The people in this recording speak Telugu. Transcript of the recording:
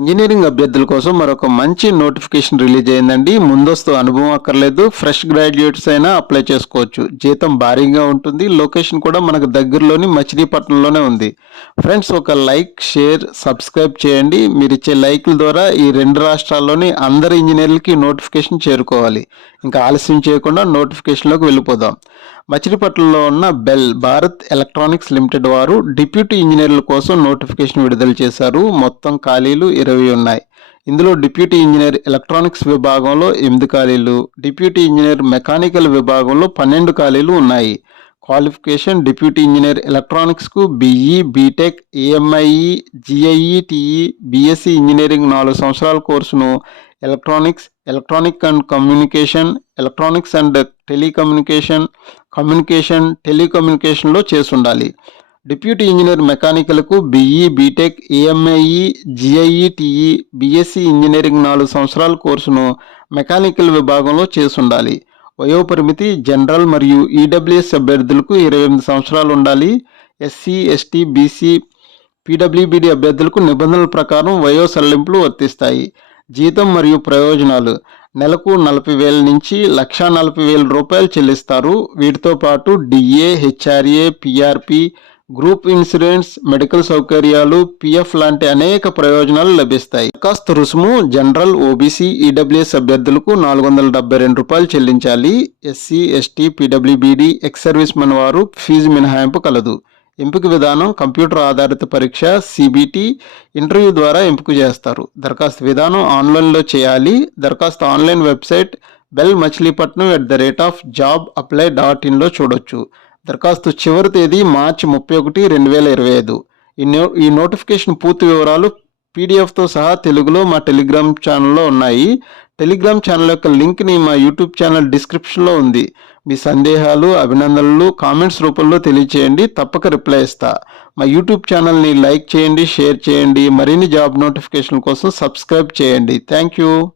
ఇంజనీరింగ్ అభ్యర్థుల కోసం మరొక మంచి నోటిఫికేషన్ రిలీజ్ అయిందండి. ముందస్తు అనుభవం అక్కర్లేదు, ఫ్రెష్ గ్రాడ్యుయేట్స్ అయినా అప్లై చేసుకోవచ్చు. జీతం భారీగా ఉంటుంది. లొకేషన్ కూడా మనకు దగ్గరలోని మచిలీపట్నంలోనే ఉంది. ఫ్రెండ్స్, ఒక లైక్, షేర్, సబ్స్క్రైబ్ చేయండి. మీరు ఇచ్చే లైక్ల ద్వారా ఈ 2 రాష్ట్రాల్లోని అందరి ఇంజనీర్లకి నోటిఫికేషన్ చేరుకోవాలి. ఇంకా ఆలస్యం చేయకుండా నోటిఫికేషన్లోకి వెళ్ళిపోదాం. మచిలీపట్నంలో ఉన్న బెల్ భారత్ ఎలక్ట్రానిక్స్ లిమిటెడ్ వారు డిప్యూటీ ఇంజనీర్ల కోసం నోటిఫికేషన్ విడుదల చేశారు. మొత్తం ఖాళీలు 20 ఉన్నాయి. ఇందులో డిప్యూటీ ఇంజనీర్ ఎలక్ట్రానిక్స్ విభాగంలో 8 ఖాళీలు, డిప్యూటీ ఇంజనీర్ మెకానికల్ విభాగంలో 12 ఖాళీలు ఉన్నాయి. క్వాలిఫికేషన్: డిప్యూటీ ఇంజనీర్ ఎలక్ట్రానిక్స్కు BE, BTech, AMIE, GIETE, BSc engineering 4 సంవత్సరాల కోర్సును electronic and communication, electronics and టెలికమ్యూనికేషన్లో చేసి ఉండాలి. డిప్యూటీ ఇంజనీర్ మెకానికల్కు BE, BTech, AMIE, GIETE, BSc engineering 4 సంవత్సరాల కోర్సును మెకానికల్ విభాగంలో చేసి ఉండాలి. వయోపరిమితి: జనరల్ మరియు ఈడబ్ల్యూఎస్ అభ్యర్థులకు 28 సంవత్సరాలు ఉండాలి. ఎస్సీ, ఎస్టీ, బీసీ, పీడబ్ల్యూబీడీ అభ్యర్థులకు నిబంధనల ప్రకారం వయో సడలింపులు వర్తిస్తాయి. జీతం మరియు ప్రయోజనాలు: నెలకు 40,000 నుంచి 1,40,000 రూపాయలు చెల్లిస్తారు. వీటితో పాటు DA, HRA, PRP, group insurance, medical సౌకర్యాలు, పిఎఫ్ లాంటి అనేక ప్రయోజనాలు లభిస్తాయి. దరఖాస్తు రుసుము: జనరల్, ఓబీసీ, ఈడబ్ల్యూఎస్ అభ్యర్థులకు 472 రూపాయలు చెల్లించాలి. SC, ST, PWBD, ex service men వారు ఫీజు మినహాయింపు కలదు. ఎంపిక విధానం: కంప్యూటర్ ఆధారిత పరీక్ష, సిబిటి, ఇంటర్వ్యూ ద్వారా ఎంపిక చేస్తారు. దరఖాస్తు విధానం ఆన్లైన్లో చేయాలి. దరఖాస్తు ఆన్లైన్ వెబ్సైట్ belmachilipatnam@jobapply.in చూడొచ్చు. దరఖాస్తు చివరి తేదీ మార్చి 31, 2025. ఈ నోటిఫికేషన్ పూర్తి వివరాలు పీడిఎఫ్తో సహా తెలుగులో మా టెలిగ్రామ్ ఛానల్లో ఉన్నాయి. టెలిగ్రామ్ ఛానల్ యొక్క లింక్ని మా యూట్యూబ్ ఛానల్ డిస్క్రిప్షన్లో ఉంది. మీ సందేహాలు, అభినందనలు కామెంట్స్ రూపంలో తెలియచేయండి. తప్పక రిప్లై ఇస్తా. మా యూట్యూబ్ ఛానల్ని లైక్ చేయండి, షేర్ చేయండి. మరిన్ని జాబ్ నోటిఫికేషన్ కోసం సబ్స్క్రైబ్ చేయండి. Thank you.